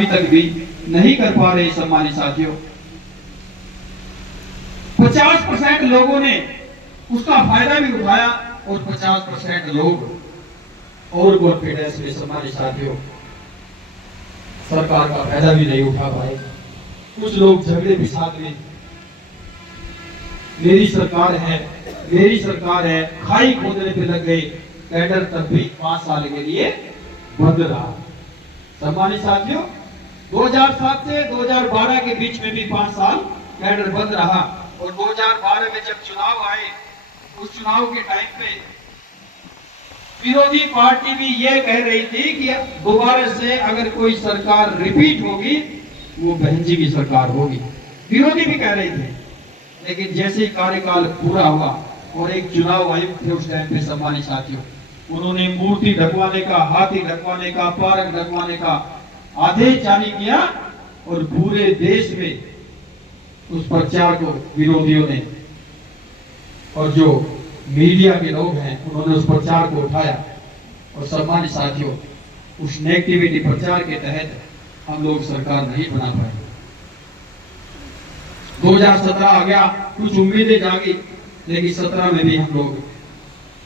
अभी तक भी नहीं कर पा रहे। सम्मानित साथियों, 50% लोगों ने उसका फायदा भी उठाया और 50% लोग और कॉन्फिडेंस में, सम्मानित साथियों, सरकार का फायदा भी नहीं उठा पाए। कुछ लोग झगड़े विषाद में मेरी सरकार है खाई खोदने पे लग गए। कैडर तब भी 5 साल के लिए बंद रहा। सम्मानित साथियों, 2007 से 2012 के बीच में भी 5 साल कैडर बंद रहा और 2012 में जब चुनाव आए, उस चुनाव के टाइम पे विरोधी पार्टी भी ये कह रही थी कि दोबारा से अगर कोई सरकार रिपीट होगी वो बहन जी की सरकार होगी। विरोधी भी कह रहे थे, लेकिन जैसे ही कार्यकाल पूरा हुआ और एक चुनाव आयुक्त थे उस टाइम पे, सम्मानित साथियों, उन्होंने मूर्ति ढकवाने का, हाथी ढकवाने का, पारक ढकवाने का आदेश जारी किया और पूरे देश में उस प्रचार को विरोधियों ने और जो मीडिया के लोग हैं उन्होंने उस प्रचार को उठाया। और सम्मानित साथियों, उस नेगेटिविटी प्रचार के तहत हम लोग सरकार नहीं बना पाए। 2017 आ गया, कुछ उम्मीदें जागी, लेकिन 17 में भी हम लोग,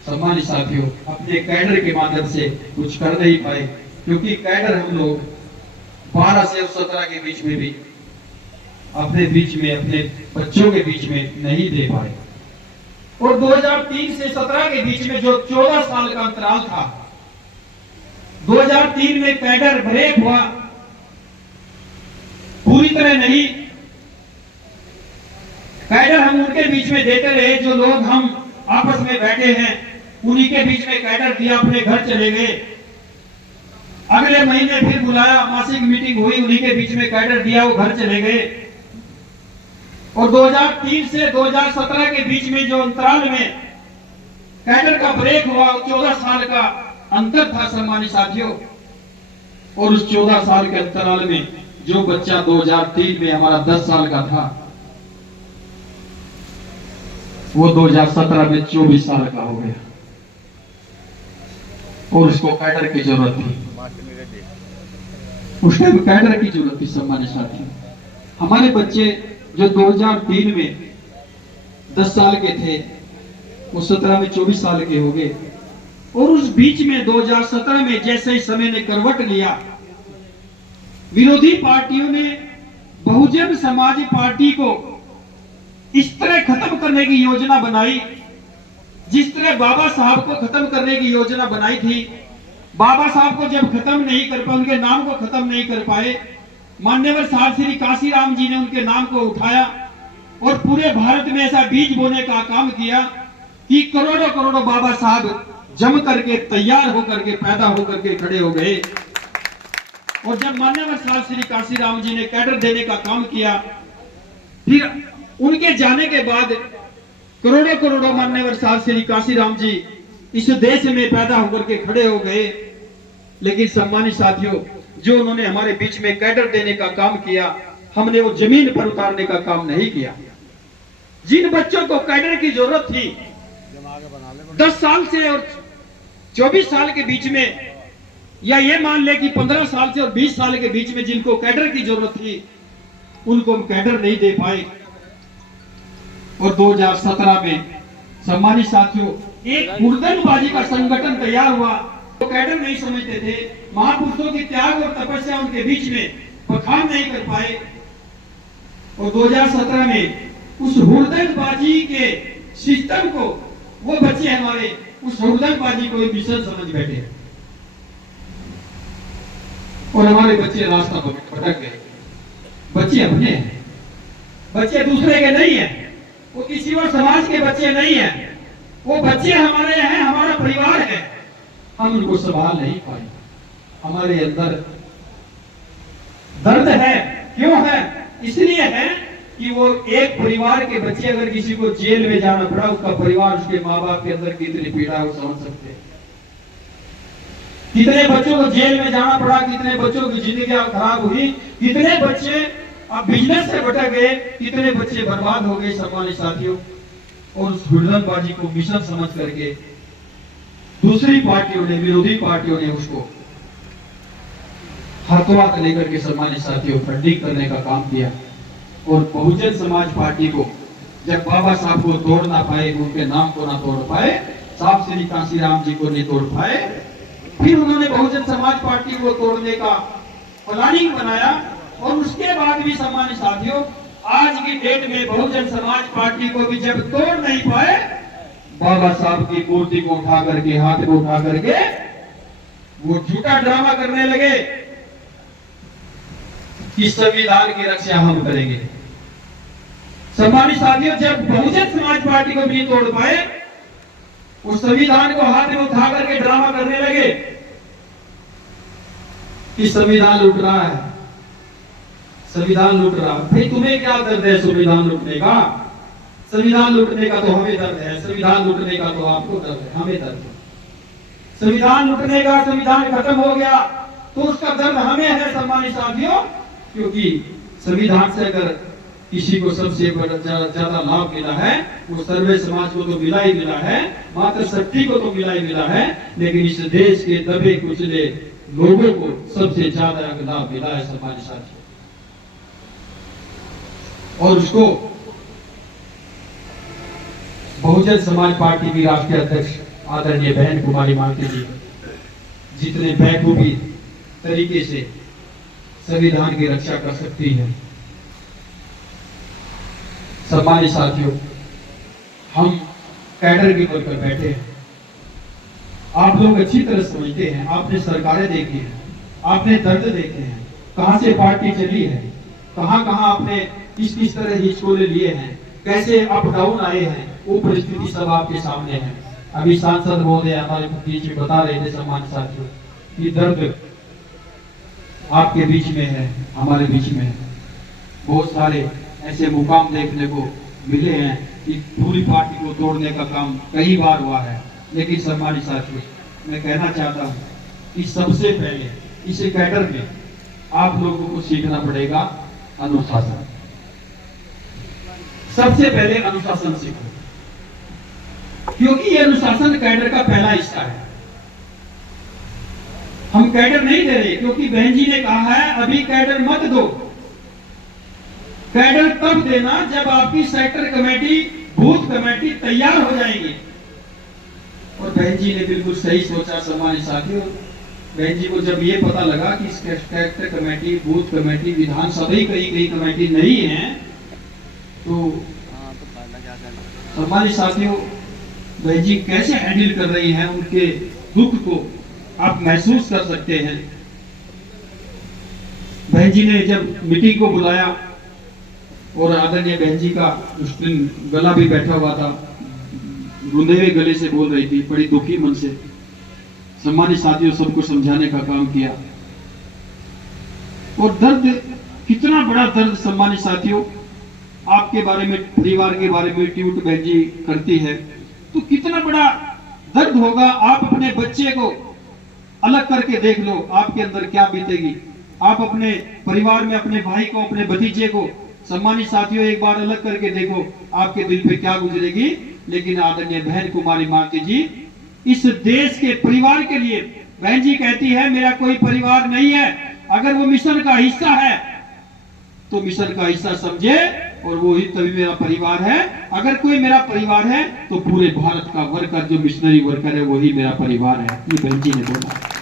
सम्मानित साथियों, अपने कैडर के माध्यम से कुछ कर नहीं पाए, क्योंकि कैडर हम लोग 12 से 17 के बीच में भी अपने बीच में, अपने बच्चों के बीच में नहीं दे पाए। और 2003 से 17 के बीच में जो 14 साल का अंतराल था, 2003 में कैडर ब्रेक हुआ, पूरी तरह नहीं। कैडर हम उनके बीच में देते रहे जो लोग हम आपस में बैठे हैं, उन्हीं के बीच में कैडर दिया, अपने घर चले गए। अगले महीने फिर बुलाया, मासिक मीटिंग हुई, उन्हीं के बीच में कैडर दिया, वो घर चले गए। और 2003 से 2017 के बीच में जो अंतराल में कैडर का ब्रेक हुआ, 14 साल का अंतर था, सम्मानित साथियों। और उस 14 साल के अंतराल में जो बच्चा 2003 में हमारा 10 साल का था, वो 2017 में 24 साल का हो गया और उसको कैडर की जरूरत थी। उस टाइम कैडर की जरूरत थी। सम्मानित साथियों, हमारे बच्चे जो 2003 में 10 साल के थे, वो 17 में 24 साल के हो गए। और उस बीच में 2017 में जैसे ही समय ने करवट लिया, विरोधी पार्टियों ने बहुजन समाज पार्टी को इस तरह खत्म करने की योजना बनाई, जिस तरह बाबा साहब को खत्म करने की योजना बनाई थी। बाबा साहब को जब खत्म नहीं कर पाए, उनके नाम को खत्म नहीं कर पाए, मान्यवर साहब श्री काशीराम जी ने उनके नाम को उठाया और पूरे भारत में ऐसा बीज बोने का काम किया कि करोड़ों करोड़ों बाबा साहब जम करके, तैयार होकर के, पैदा होकर के खड़े हो गए। और जब मान्यवर साहब श्री काशीराम जी ने कैडर देने का काम किया, फिर उनके जाने के बाद करोड़ों करोड़ों मान्यवर साहब श्री काशीराम जी इस देश में पैदा होकर के खड़े हो गए। लेकिन सम्मानित साथियों, जो उन्होंने हमारे बीच में कैडर देने का काम किया, हमने वो जमीन पर उतारने का काम नहीं किया। जिन बच्चों को कैडर की जरूरत थी, 10 साल से और 24 साल के बीच में, या ये मान ले कि 15 साल से और 20 साल के बीच में जिनको कैडर की जरूरत थी, उनको हम कैडर नहीं दे पाए। और 2017 में, सम्मानित साथियों, एक हुड़दंगबाजी का संगठन तैयार हुआ। तो कैडर नहीं समझते थे, महापुरुषों के त्याग और तपस्या उनके बीच में बखान नहीं कर पाए। और 2017 में उस हुड़दंगबाजी के सिस्टम को, वो बच्चे हमारे उस हुड़दंगबाजी को एक मिशन समझ बैठे और हमारे बच्चे रास्ता भटक गए। बच्चे अपने हैं, बच्चे दूसरे के नहीं है, वो किसी और समाज के बच्चे नहीं है, वो बच्चे हमारे हैं, हमारा परिवार है। हम उनको संभाल नहीं पाए। हमारे अंदर दर्द है। क्यों है? इसलिए है कि वो एक परिवार के बच्चे, अगर किसी को जेल में जाना पड़ा, उसका परिवार, उसके माँ बाप के अंदर कितनी पीड़ा है वो समझ सकते हैं। कितने बच्चों को जेल में जाना पड़ा, कितने बच्चों की जिंदगी खराब हुई, कितने बच्चे अब बिजनेस से भटक गए, कितने बच्चे बर्बाद हो गए। सम्मानित साथियों, और उस हुड़दंगबाजी को मिशन समझ करके दूसरी पार्टियों ने, विरोधी पार्टियों ने उसको हाथों हाथ लेकर के सम्मानित साथियों फंडिंग करने का काम किया। और बहुजन समाज पार्टी को जब बाबा साहब को तोड़ ना पाए, उनके नाम को ना तोड़ पाए, साहब श्री कांशीराम जी को नहीं तोड़ पाए, फिर उन्होंने बहुजन समाज पार्टी को तोड़ने का प्लानिंग बनाया। और उसके बाद भी सम्मानित साथियों आज की डेट में बहुजन समाज पार्टी को भी जब तोड़ नहीं पाए, बाबा साहब की मूर्ति को उठा करके, हाथ को उठा करके वो झूठा ड्रामा करने लगे कि संविधान की रक्षा हम करेंगे। सम्मानित साथियों जब बहुजन समाज पार्टी को भी तोड़ पाए, उस संविधान को हाथ में उठा करके ड्रामा करने लगे कि संविधान लूट रहा है, संविधान लूट रहा है। भाई तुम्हें क्या दर्द है संविधान लूटने का? संविधान लूटने का तो हमें दर्द है, संविधान लूटने का तो आपको दर्द है, हमें दर्द है। संविधान लूटने का, संविधान खत्म हो गया तो उसका दर्द हमें है सम्मानित साथियों, क्योंकि संविधान से अगर किसी को सबसे ज्यादा लाभ मिला है वो सर्वे समाज को तो मिला ही मिला है, मात्र शक्ति को तो मिला ही मिला है, लेकिन इस देश के दबे कुचले लोगों को सबसे ज्यादा लाभ मिला है सम्मानित साथियों। और उसको बहुजन समाज पार्टी की राष्ट्रीय अध्यक्ष आदरणीय बहन कुमारी मालती जी जितने बखूबी तरीके से संविधान की रक्षा कर सकती है। सम्मानित साथियों हम कैडर के पद पर बैठे हैं, आप लोग अच्छी तरह समझते हैं, आपने सरकारें देखी हैं, आपने दर्द देखे हैं, कहां से पार्टी चली है, कहां कहां आपने किस किस तरह हिचकोले लिए हैं, कैसे अप डाउन आए हैं, वो परिस्थिति सब आपके सामने है। अभी सांसद महोदय हमारे बीच में बता रहे थे सम्मानित साथियों कि दर्द आपके बीच में है, हमारे बीच में है। बहुत सारे ऐसे मुकाम देखने को मिले हैं कि पूरी पार्टी को तोड़ने का काम कई बार हुआ है, लेकिन सम्मानित साथियों मैं कहना चाहता हूं कि सबसे पहले इस कैडर में आप लोगों को सीखना पड़ेगा अनुशासन। सबसे पहले अनुशासन सीखो, क्योंकि ये अनुशासन कैडर का पहला हिस्सा है। हम कैडर नहीं दे रहे क्योंकि बहन जी ने कहा है अभी कैडर मत दो। कैडर तब देना जब आपकी सेक्टर कमेटी, बूथ कमेटी तैयार हो जाएगी। और बहन जी ने बिल्कुल सही सोचा सम्मानित साथियों। बहन जी को जब ये पता लगा कि सेक्टर कमेटी, बूथ कमेटी, विधानसभा कई कमेटी नहीं है, तो सम्मानित साथियों बहन जी कैसे हैंडल कर रही हैं, उनके दुख को आप महसूस कर सकते हैं। बहन जी ने जब मीटिंग को बुलाया और आदरणीय बहन जी का उस दिन गला भी बैठा हुआ था, रुंधे हुए गले से बोल रही थी, बड़ी दुखी मन से। सम्मानित साथियों सबको समझाने का काम किया। और दर्द, कितना बड़ा दर्द सम्मानित साथियों, आपके बारे में, परिवार के बारे में ट्वीट बहन जी करती है, तो कितना बड़ा दर्द होगा। आप अपने बच्चे को अलग करके देख लो, आपके अंदर क्या बीतेगी। आप अपने परिवार में अपने भाई को, अपने भतीजे को सम्मानित साथियों एक बार अलग करके देखो, आपके दिल पे क्या गुजरेगी। लेकिन आदरणीय बहन कुमारी मालती जी इस देश के परिवार के लिए, बहन जी कहती है मेरा कोई परिवार नहीं है, अगर वो मिशन का हिस्सा है तो मिशन का हिस्सा समझे, और वो ही तभी मेरा परिवार है। अगर कोई मेरा परिवार है तो पूरे भारत का वर्कर, जो मिशनरी वर्कर है, वही मेरा परिवार है। ये बहन जी ने बोला।